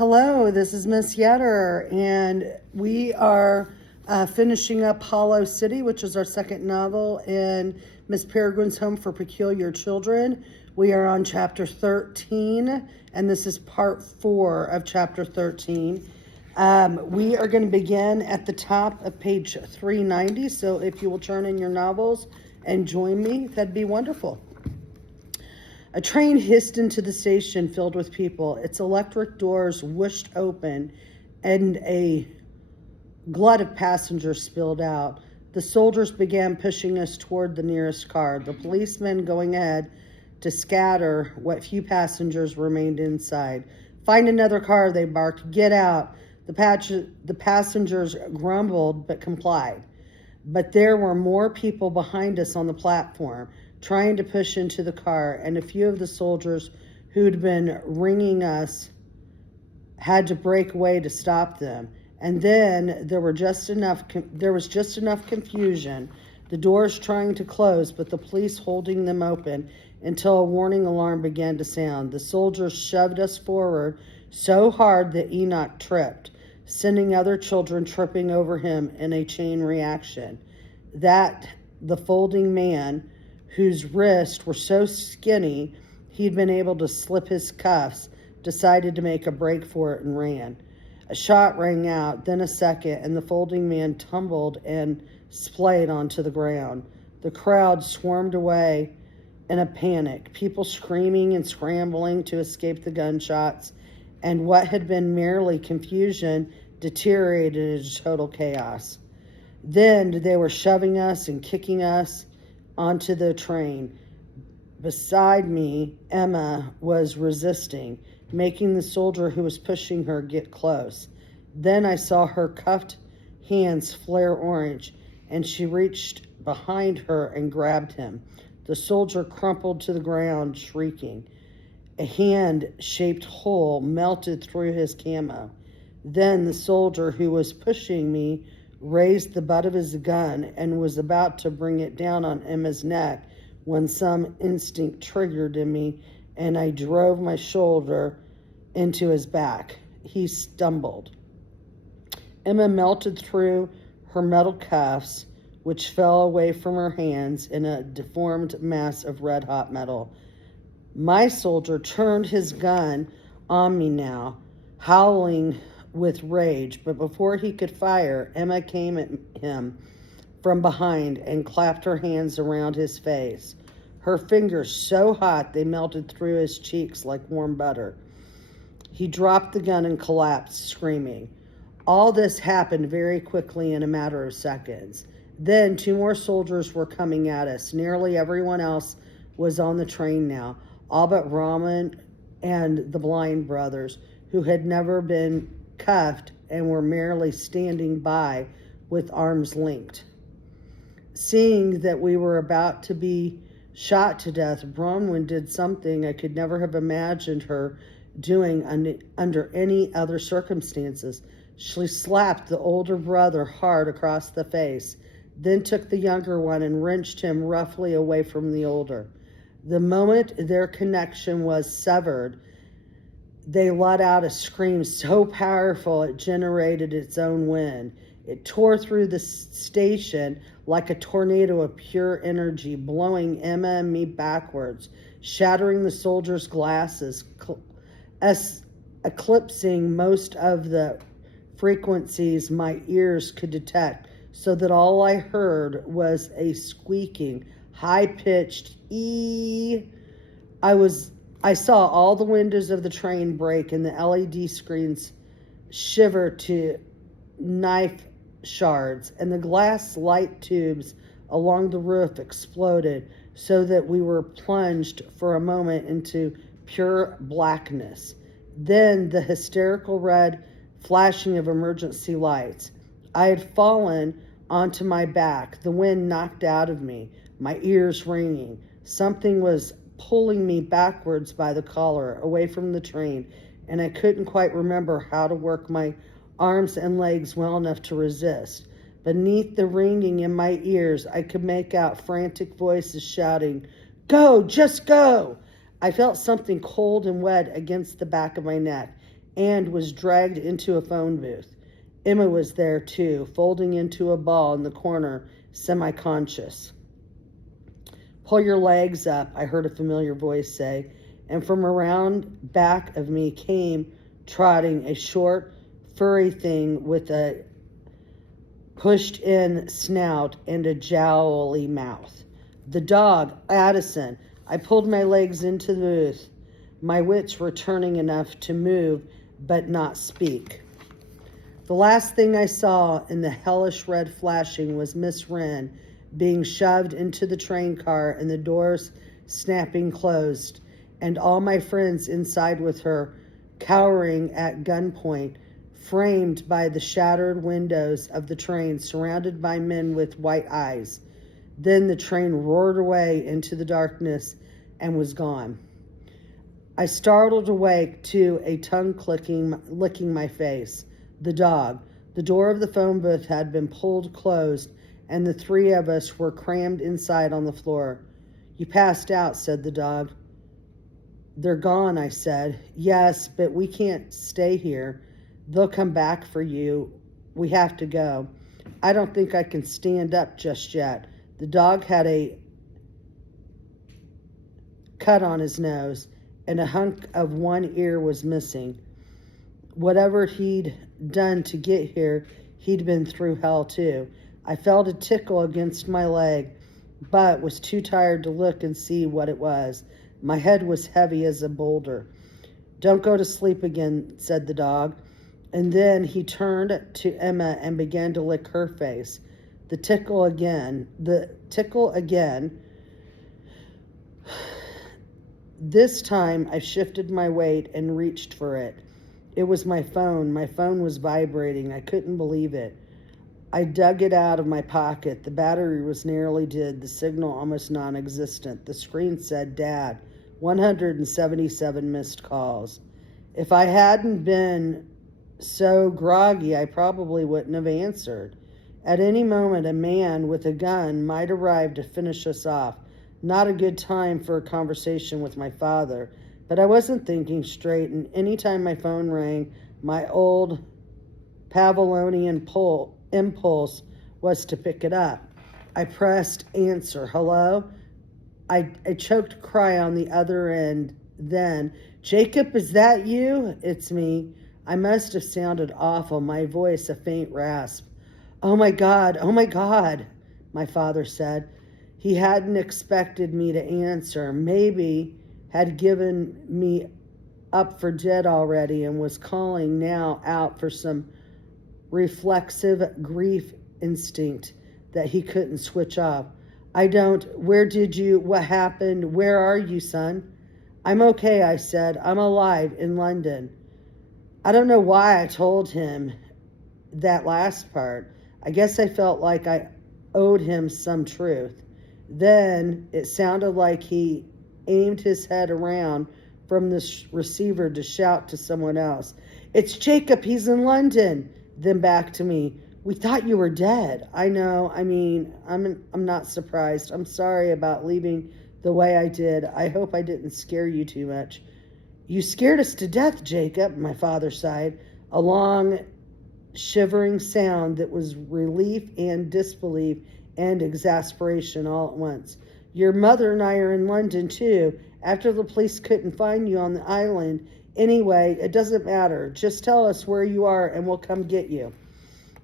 Hello, this is Miss Yetter, and we are finishing up Hollow City, which is our second novel in Miss Peregrine's Home for Peculiar Children. We are on chapter 13, and this is part 4 of chapter 13. We are going to begin at the top of page 390, so if you will turn in your novels and join me, that'd be wonderful. A train hissed into the station filled with people. Its electric doors whooshed open, and a glut of passengers spilled out. The soldiers began pushing us toward the nearest car, the policemen going ahead to scatter what few passengers remained inside. "Find another car," they barked. "Get out." The passengers grumbled but complied. But there were more people behind us on the platform, trying to push into the car, and a few of the soldiers who'd been ringing us had to break away to stop them. And then there was just enough confusion, the doors trying to close, but the police holding them open until a warning alarm began to sound. The soldiers shoved us forward so hard that Enoch tripped, sending other children tripping over him in a chain reaction. That the folding man, whose wrists were so skinny he'd been able to slip his cuffs, decided to make a break for it and ran. A shot rang out, then a second, and the folding man tumbled and splayed onto the ground. The crowd swarmed away in a panic, people screaming and scrambling to escape the gunshots, and what had been merely confusion deteriorated into total chaos. Then they were shoving us and kicking us onto the train. Beside me, Emma was resisting, making the soldier who was pushing her get close. Then I saw her cuffed hands flare orange, and she reached behind her and grabbed him. The soldier crumpled to the ground, shrieking. A hand-shaped hole melted through his camo. Then the soldier who was pushing me raised the butt of his gun and was about to bring it down on Emma's neck when some instinct triggered in me, and I drove my shoulder into his back. He stumbled. Emma melted through her metal cuffs, which fell away from her hands in a deformed mass of red-hot metal. My soldier turned his gun on me now, howling with rage, but before he could fire, Emma came at him from behind and clapped her hands around his face, her fingers so hot they melted through his cheeks like warm butter. He dropped the gun and collapsed, screaming. All this happened very quickly in a matter of seconds. Then 2 more soldiers were coming at us. Nearly everyone else was on the train now, all but Raman and the blind brothers, who had never been cuffed and were merely standing by with arms linked. Seeing that we were about to be shot to death, Bronwyn did something I could never have imagined her doing under any other circumstances. She slapped the older brother hard across the face, then took the younger one and wrenched him roughly away from the older. The moment their connection was severed, they let out a scream so powerful it generated its own wind. It tore through the station like a tornado of pure energy, blowing Emma and me backwards, shattering the soldiers' glasses, eclipsing most of the frequencies my ears could detect, so that all I heard was a squeaking, high-pitched ee. I saw all the windows of the train break and the LED screens shiver to knife shards, and the glass light tubes along the roof exploded so that we were plunged for a moment into pure blackness. Then the hysterical red flashing of emergency lights. I had fallen onto my back, the wind knocked out of me, my ears ringing. Something was pulling me backwards by the collar, away from the train, and I couldn't quite remember how to work my arms and legs well enough to resist. Beneath the ringing in my ears, I could make out frantic voices shouting, "Go, just go!" I felt something cold and wet against the back of my neck. and was dragged into a phone booth. Emma was there too, folding into a ball in the corner, semi-conscious. "Pull your legs up," I heard a familiar voice say, and from around back of me came trotting a short, furry thing with a pushed-in snout and a jowly mouth. The dog, Addison. I pulled my legs into the booth, my wits returning enough to move but not speak. The last thing I saw in the hellish red flashing was Miss Wren being shoved into the train car and the doors snapping closed, and all my friends inside with her, cowering at gunpoint, framed by the shattered windows of the train, surrounded by men with white eyes. Then the train roared away into the darkness and was gone. I startled awake to a tongue licking my face. The dog. The door of the phone booth had been pulled closed, and the three of us were crammed inside on the floor. "You passed out," said the dog. "They're gone," I said. "Yes, but we can't stay here. They'll come back for you. We have to go." "I don't think I can stand up just yet." The dog had a cut on his nose, and a hunk of one ear was missing. Whatever he'd done to get here, he'd been through hell too. I felt a tickle against my leg, but was too tired to look and see what it was. My head was heavy as a boulder. "Don't go to sleep again," said the dog. And then he turned to Emma and began to lick her face. The tickle again. This time I shifted my weight and reached for it. It was my phone. My phone was vibrating. I couldn't believe it. I dug it out of my pocket. The battery was nearly dead, the signal almost non-existent. The screen said, "Dad, 177 missed calls." If I hadn't been so groggy, I probably wouldn't have answered. At any moment, a man with a gun might arrive to finish us off. Not a good time for a conversation with my father. But I wasn't thinking straight, and any time my phone rang, my old Pavlovian impulse was to pick it up. I pressed answer. "Hello?" I choked cry on the other end. Then, "Jacob, is that you?" "It's me." I must have sounded awful, my voice a faint rasp. Oh my God, my father said. He hadn't expected me to answer, maybe had given me up for dead already and was calling now out for some reflexive grief instinct that he couldn't switch off. What happened? Where are you, son?" "I'm okay," I said. "I'm alive in London." I don't know why I told him that last part. I guess I felt like I owed him some truth. Then it sounded like he aimed his head around from the receiver to shout to someone else, "It's Jacob, he's in London." Then back to me, "We thought you were dead." I know, I'm not surprised. I'm sorry about leaving the way I did. I hope I didn't scare you too much. "You scared us to death, Jacob," my father sighed, a long, shivering sound that was relief and disbelief and exasperation all at once. "Your mother and I are in London, too, after the police couldn't find you on the island. Anyway, it doesn't matter. Just tell us where you are and we'll come get you."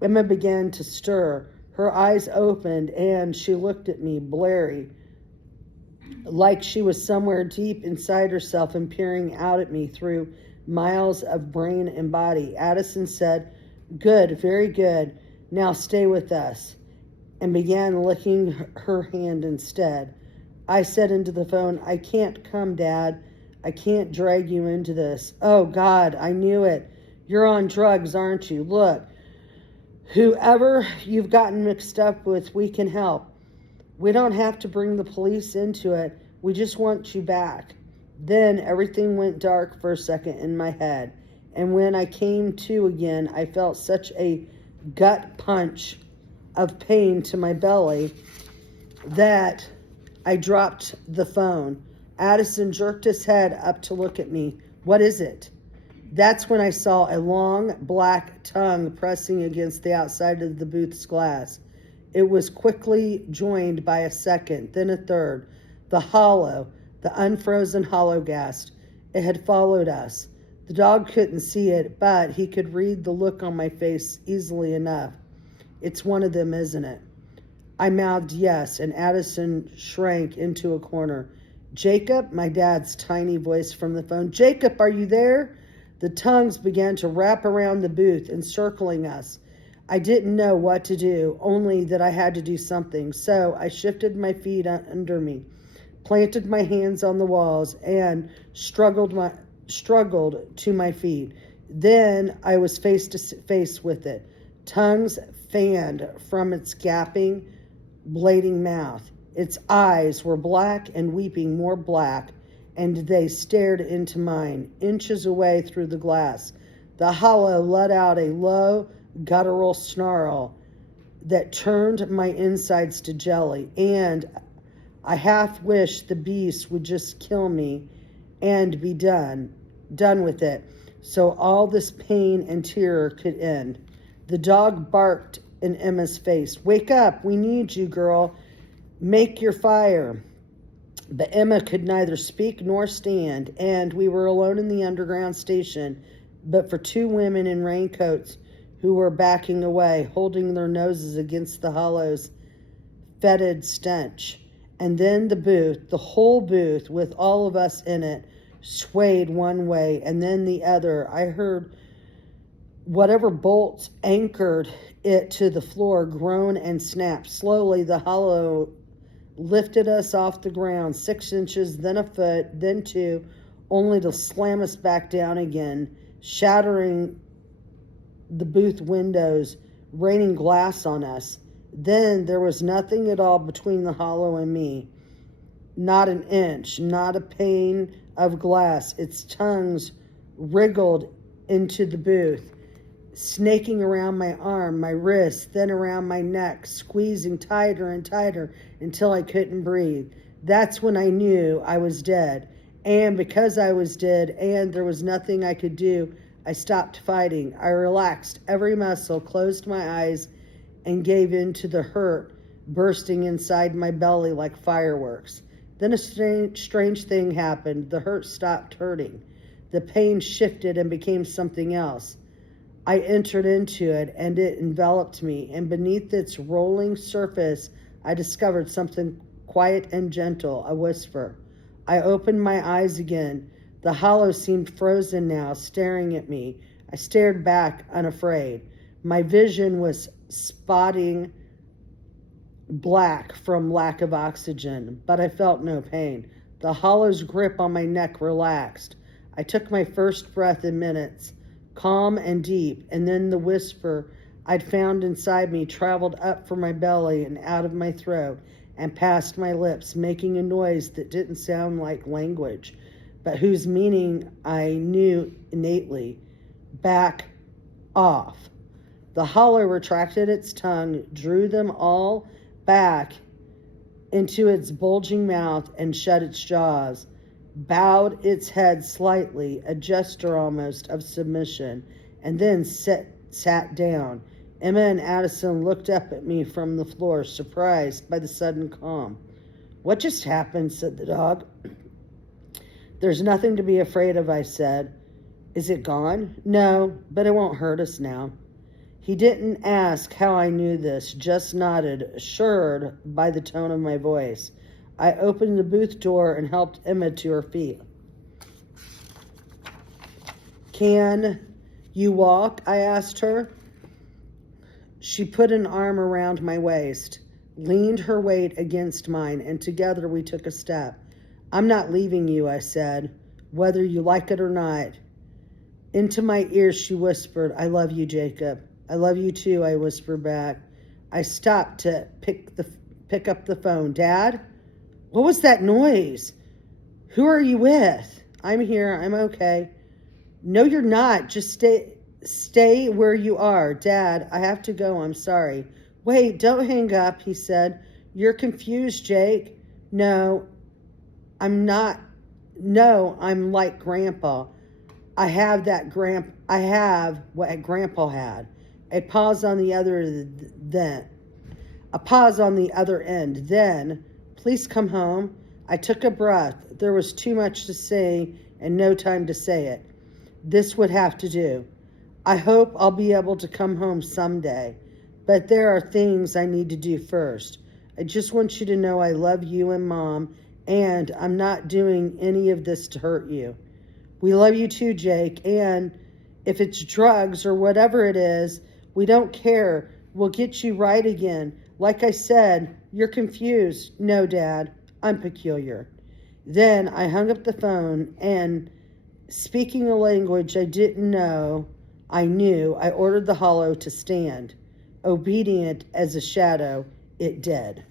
Emma began to stir. Her eyes opened and she looked at me, blurry, like she was somewhere deep inside herself and peering out at me through miles of brain and body. Addison said, "Good, very good. Now stay with us," and began licking her hand instead. I said into the phone, "I can't come, Dad. I can't drag you into this." "Oh, God, I knew it. You're on drugs, aren't you? Look, whoever you've gotten mixed up with, we can help. We don't have to bring the police into it. We just want you back." Then everything went dark for a second in my head. And when I came to again, I felt such a gut punch of pain to my belly that I dropped the phone. Addison jerked his head up to look at me. "What is it?" That's when I saw a long black tongue pressing against the outside of the booth's glass. It was quickly joined by a second, then a third. The hollow, the unfrozen hollow ghast. It had followed us. The dog couldn't see it, but he could read the look on my face easily enough. It's one of them, isn't it? I mouthed yes, and Addison shrank into a corner. Jacob, my dad's tiny voice from the phone. Jacob, are you there? The tongues began to wrap around the booth, encircling us. I didn't know what to do, only that I had to do something. So I shifted my feet under me, planted my hands on the walls, and struggled to my feet. Then I was face to face with it. Tongues fanned from its gaping, blading mouth. Its eyes were black and weeping more black, and they stared into mine, inches away through the glass. The hollow let out a low, guttural snarl that turned my insides to jelly, and I half wished the beast would just kill me and be done with it, so all this pain and terror could end. The dog barked in Emma's face. Wake up, we need you, girl. Make your fire. But Emma could neither speak nor stand, and we were alone in the underground station, but for two women in raincoats who were backing away, holding their noses against the hollow's fetid stench. And then the whole booth, with all of us in it, swayed one way and then the other. I heard whatever bolts anchored it to the floor groan and snap. Slowly, the hollow lifted us off the ground, 6 inches, then a foot, then 2, only to slam us back down again, shattering the booth windows, raining glass on us. Then there was nothing at all between the hollow and me. Not an inch, not a pane of glass. Its tongues wriggled into the booth, snaking around my arm, my wrist, then around my neck, squeezing tighter and tighter until I couldn't breathe. That's when I knew I was dead. And because I was dead and there was nothing I could do, I stopped fighting. I relaxed every muscle, closed my eyes, and gave in to the hurt bursting inside my belly like fireworks. Then a strange thing happened. The hurt stopped hurting. The pain shifted and became something else. I entered into it, and it enveloped me, and beneath its rolling surface, I discovered something quiet and gentle, a whisper. I opened my eyes again. The hollow seemed frozen now, staring at me. I stared back, unafraid. My vision was spotting black from lack of oxygen, but I felt no pain. The hollow's grip on my neck relaxed. I took my first breath in minutes, calm and deep, and then the whisper I'd found inside me traveled up from my belly and out of my throat and past my lips, making a noise that didn't sound like language, but whose meaning I knew innately. Back off. The hollow retracted its tongue, drew them all back into its bulging mouth, and shut its jaws, bowed its head slightly, a gesture almost of submission, and then sat down. Emma and Addison looked up at me from the floor, surprised by the sudden calm. What just happened? Said the dog. There's nothing to be afraid of, I said. Is it gone? No, but it won't hurt us now. He didn't ask how I knew this, just nodded, assured by the tone of my voice. I opened the booth door and helped Emma to her feet. Can you walk? I asked her. She put an arm around my waist, leaned her weight against mine, and together we took a step. I'm not leaving you, I said, whether you like it or not. Into my ear she whispered, I love you, Jacob. I love you too, I whispered back. I stopped to pick up the phone. Dad? What was that noise? Who are you with? I'm here. I'm okay. No, you're not. Just stay where you are. Dad, I have to go. I'm sorry. Wait, don't hang up, he said. You're confused, Jake. No, I'm not. No, I'm like Grandpa. I have what Grandpa had. A pause on the other then. A pause on the other end. Then, please come home. I took a breath. There was too much to say and no time to say it. This would have to do. I hope I'll be able to come home someday, but there are things I need to do first. I just want you to know I love you and Mom, and I'm not doing any of this to hurt you. We love you too, Jake, and if it's drugs or whatever it is, we don't care. We'll get you right again. Like I said, you're confused. No, Dad, I'm peculiar. Then I hung up the phone and, speaking a language I didn't know, I knew, I ordered the hollow to stand. Obedient as a shadow, it did.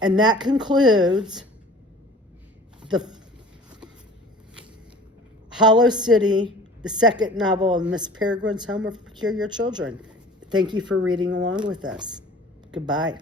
And that concludes the Hollow City, the second novel of Miss Peregrine's Home of Peculiar Children. Thank you for reading along with us. Goodbye.